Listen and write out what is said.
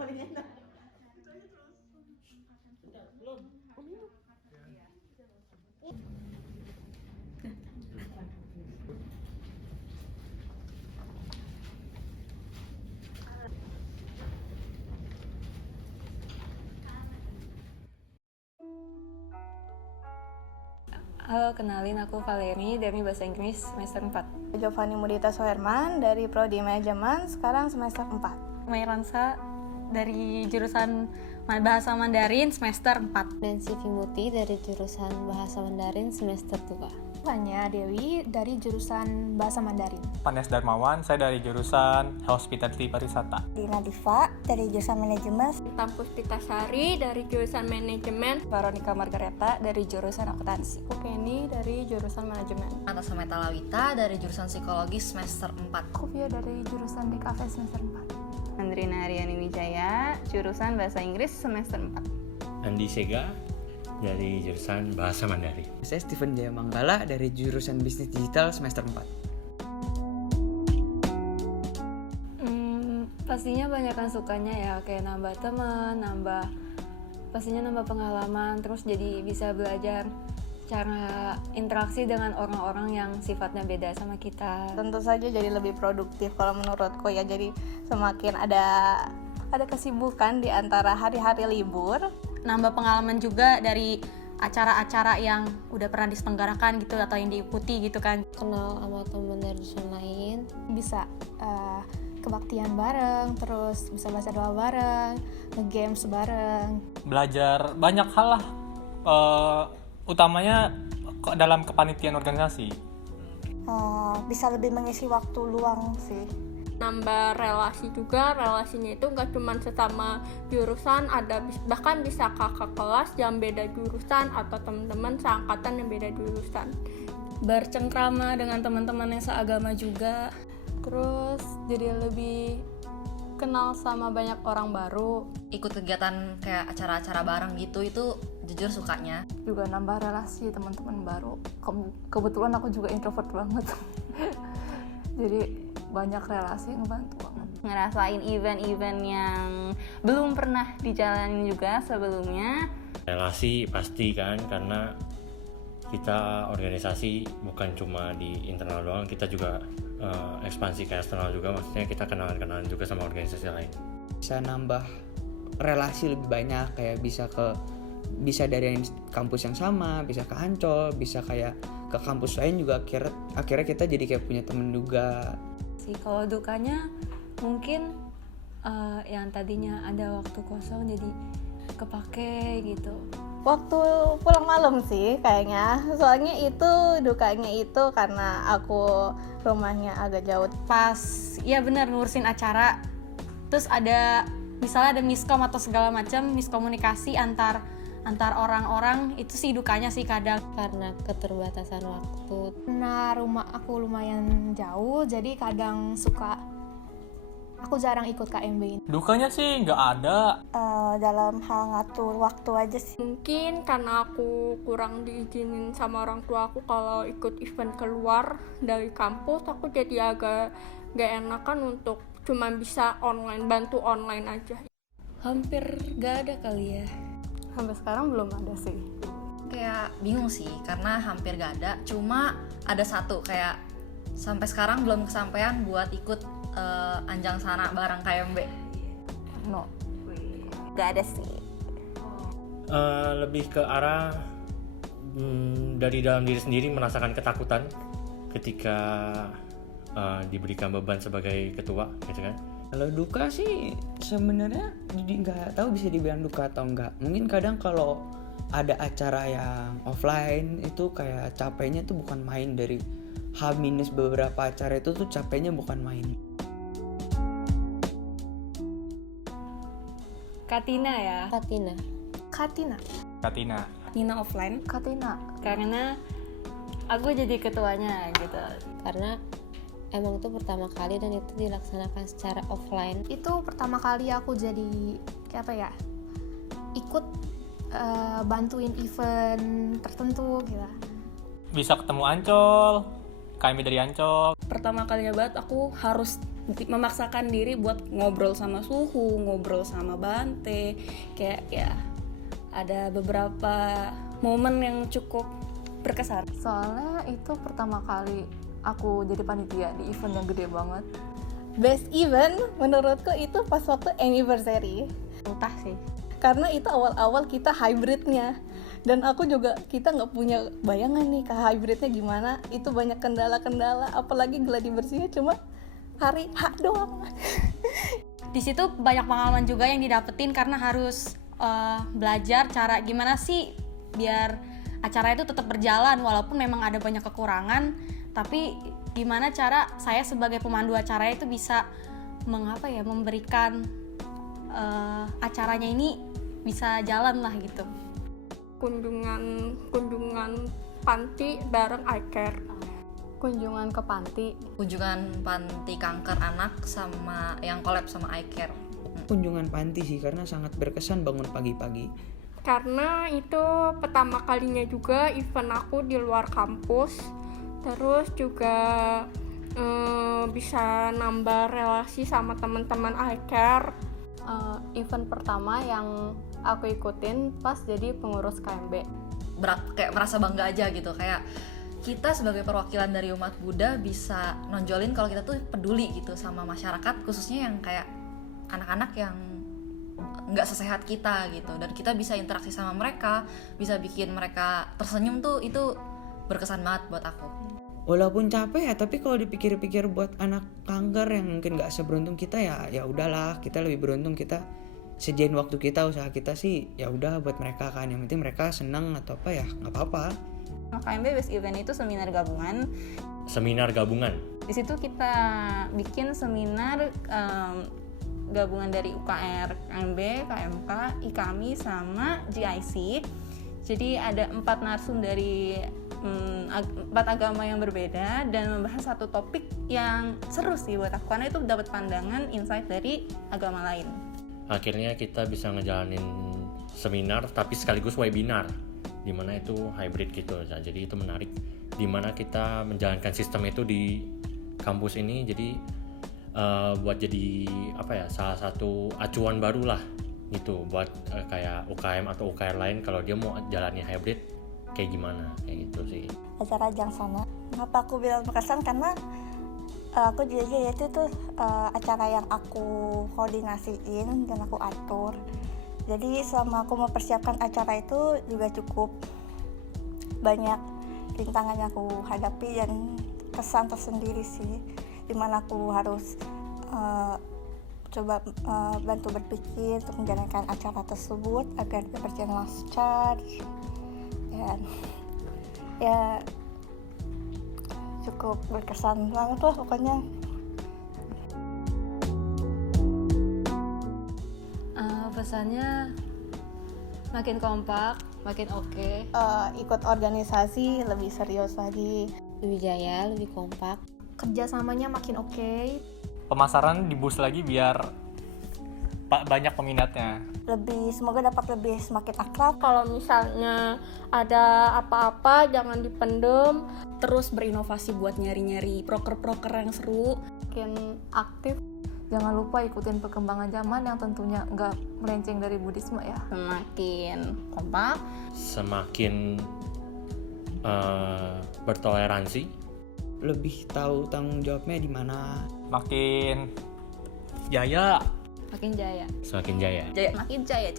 paling enak. Halo, kenalin aku Valeri dari Bahasa Inggris semester 4. Giovanni Mudita Soherman dari Prodi Manajemen, sekarang semester 4. Mairansa dari jurusan Bahasa Mandarin semester 4. Nancy Vimuti dari jurusan Bahasa Mandarin semester 2. Fanya Dewi dari jurusan Bahasa Mandarin. Panes Darmawan, saya dari jurusan Hospitality Pariwisata. Dina Diva dari jurusan Manajemen. Tampus Pitasari dari jurusan Manajemen. Veronica Margareta dari jurusan Akuntansi. Kenny dari jurusan Manajemen. Natasha Metalawita dari jurusan Psikologi semester 4. Kuvia dari jurusan DKV semester 4. Andrina Aryani Wijaya, jurusan Bahasa Inggris semester 4. Andi Sega dari jurusan Bahasa Mandarin. Saya Steven Jayamanggala dari jurusan Bisnis Digital semester 4. Pastinya banyakan sukanya ya, kayak nambah teman, pastinya nambah pengalaman, terus jadi bisa belajar cara interaksi dengan orang-orang yang sifatnya beda sama kita. Tentu saja jadi lebih produktif kalau menurutku ya, jadi semakin ada kesibukan di antara hari-hari libur. Nambah pengalaman juga dari acara-acara yang udah pernah diselenggarakan gitu atau yang diikuti gitu kan. Kenal sama temen dari jurusan lain, Bisa kebaktian bareng, terus bisa baca doa bareng, nge-games bareng. Belajar banyak hal lah, utamanya dalam kepanitiaan organisasi. Bisa lebih mengisi waktu luang sih. Nambah relasi juga, relasinya itu nggak cuma sesama jurusan, ada bahkan bisa kakak kelas yang beda jurusan atau teman-teman seangkatan yang beda jurusan. Bercengkrama dengan teman-teman yang seagama juga. Terus jadi lebih kenal sama banyak orang baru. Ikut kegiatan kayak acara-acara bareng gitu, itu jujur sukanya. Juga nambah relasi teman-teman baru. Kebetulan aku juga introvert banget. Jadi banyak relasi ngebantu banget. Ngerasain event-event yang belum pernah dijalanin juga sebelumnya. Relasi pasti kan, karena kita organisasi bukan cuma di internal doang, kita juga ekspansi ke eksternal juga, maksudnya kita kenalan-kenalan juga sama organisasi lain. Bisa nambah relasi lebih banyak, kayak bisa dari yang kampus yang sama, bisa ke Ancol, bisa kayak ke kampus lain juga, akhirnya kita jadi kayak punya temen juga. Kalau dukanya mungkin yang tadinya ada waktu kosong jadi kepake gitu. Waktu pulang malam sih kayaknya, soalnya itu dukanya itu karena aku rumahnya agak jauh. Pas ya benar ngurusin acara, terus ada misalnya ada miskom atau segala macam, miskomunikasi antar orang-orang, itu sih dukanya sih kadang. karena keterbatasan waktu. Nah, rumah aku lumayan jauh, jadi kadang aku jarang ikut KMB ini. Dukanya sih nggak ada. Dalam hal ngatur waktu aja sih. Mungkin karena aku kurang diizinin sama orang tua aku kalau ikut event keluar dari kampus, aku jadi agak gak enakan untuk cuma bisa online, bantu online aja. Hampir gak ada kali ya. Sampai sekarang belum ada sih. Kayak bingung sih, karena hampir gak ada. Cuma ada satu, kayak sampai sekarang belum kesampaian buat ikut Anjang Sana bareng KMB. No, gak ada sih. Lebih ke arah dari dalam diri sendiri merasakan ketakutan ketika diberikan beban sebagai ketua gitu kan. Kalau duka sih sebenarnya nggak tahu bisa dibilang duka atau enggak. Mungkin kadang kalau ada acara yang offline itu kayak capeknya tuh bukan main, dari H- beberapa acara itu tuh capeknya bukan main. Katina ya. Katina. Nina offline. Katina. Karena aku jadi ketuanya gitu. Karena emang itu pertama kali dan itu dilaksanakan secara offline. Itu pertama kali aku jadi ikut bantuin event tertentu gitu. Bisa ketemu Ancol, kami dari Ancol. Pertama kalinya banget aku harus memaksakan diri buat ngobrol sama suhu, ngobrol sama Bante, kayak ya ada beberapa momen yang cukup berkesan. Soalnya itu pertama kali aku jadi panitia di event yang gede banget. Best event menurutku itu pas waktu anniversary. Entah sih. Karena itu awal-awal kita hybridnya. Dan aku juga, kita nggak punya bayangan nih ke hybridnya gimana. Itu banyak kendala-kendala, apalagi gladi bersihnya cuma hari H doang. Di situ banyak pengalaman juga yang didapetin karena harus belajar cara gimana sih biar acara itu tetap berjalan walaupun memang ada banyak kekurangan, tapi gimana cara saya sebagai pemandu acara itu bisa memberikan acaranya ini bisa jalan lah gitu. Kunjungan panti bareng iCare. Kunjungan ke panti. Kunjungan panti kanker anak sama yang collab sama iCare. Kunjungan panti sih karena sangat berkesan bangun pagi-pagi. Karena itu pertama kalinya juga event aku di luar kampus. Terus juga bisa nambah relasi sama teman-teman iCare. Event pertama yang aku ikutin pas jadi pengurus KMB. Kayak merasa bangga aja gitu, kayak kita sebagai perwakilan dari umat Buddha bisa nonjolin kalau kita tuh peduli gitu sama masyarakat, khususnya yang kayak anak-anak yang nggak sesehat kita gitu, dan kita bisa interaksi sama mereka, bisa bikin mereka tersenyum tuh, itu berkesan banget buat aku. Walaupun capek ya, tapi kalau dipikir-pikir buat anak kanker yang mungkin nggak seberuntung kita ya udahlah, kita lebih beruntung, kita sejain waktu kita, usaha kita sih ya udah buat mereka kan, yang penting mereka senang atau apa ya nggak apa-apa. KMB Best Event itu seminar gabungan. Seminar gabungan. Di situ kita bikin seminar gabungan dari UKR, KMB, KMK, IKAMI, sama GIC. Jadi ada 4 narsum dari 4 agama yang berbeda dan membahas satu topik yang seru sih buat aku, karena itu dapat pandangan, insight dari agama lain. Akhirnya kita bisa ngejalanin seminar tapi sekaligus webinar, dimana itu hybrid gitu. Nah, jadi itu menarik, dimana kita menjalankan sistem itu di kampus ini. Jadi buat jadi salah satu acuan baru lah gitu buat kayak UKM atau UKR lain kalau dia mau jalani hybrid kayak gimana, kayak gitu sih. Acara Jangsana, kenapa aku bilang berkesan, karena aku jadi itu tuh acara yang aku koordinasiin dan aku atur. Jadi selama aku mempersiapkan acara itu juga cukup banyak rintangan yang aku hadapi dan kesan tersendiri sih, dimana aku harus coba bantu berpikir untuk menjalankan acara tersebut agar berjalan lancar, dan ya cukup berkesan banget lah pokoknya. Pesannya makin kompak, makin oke. Ikut organisasi lebih serius lagi, lebih jaya, lebih kompak. Kerjasamanya makin oke. Pemasaran diboost lagi biar banyak peminatnya. Semoga dapat semakin akrab. Kalau misalnya ada apa-apa jangan dipendem, terus berinovasi buat nyari-nyari proker-proker yang seru, makin aktif. Jangan lupa ikutin perkembangan zaman yang tentunya nggak melenceng dari Buddhisme ya. Semakin kompak, semakin bertoleransi, lebih tahu tanggung jawabnya di mana, makin jaya. Makin jaya. Semakin jaya. Makin jaya.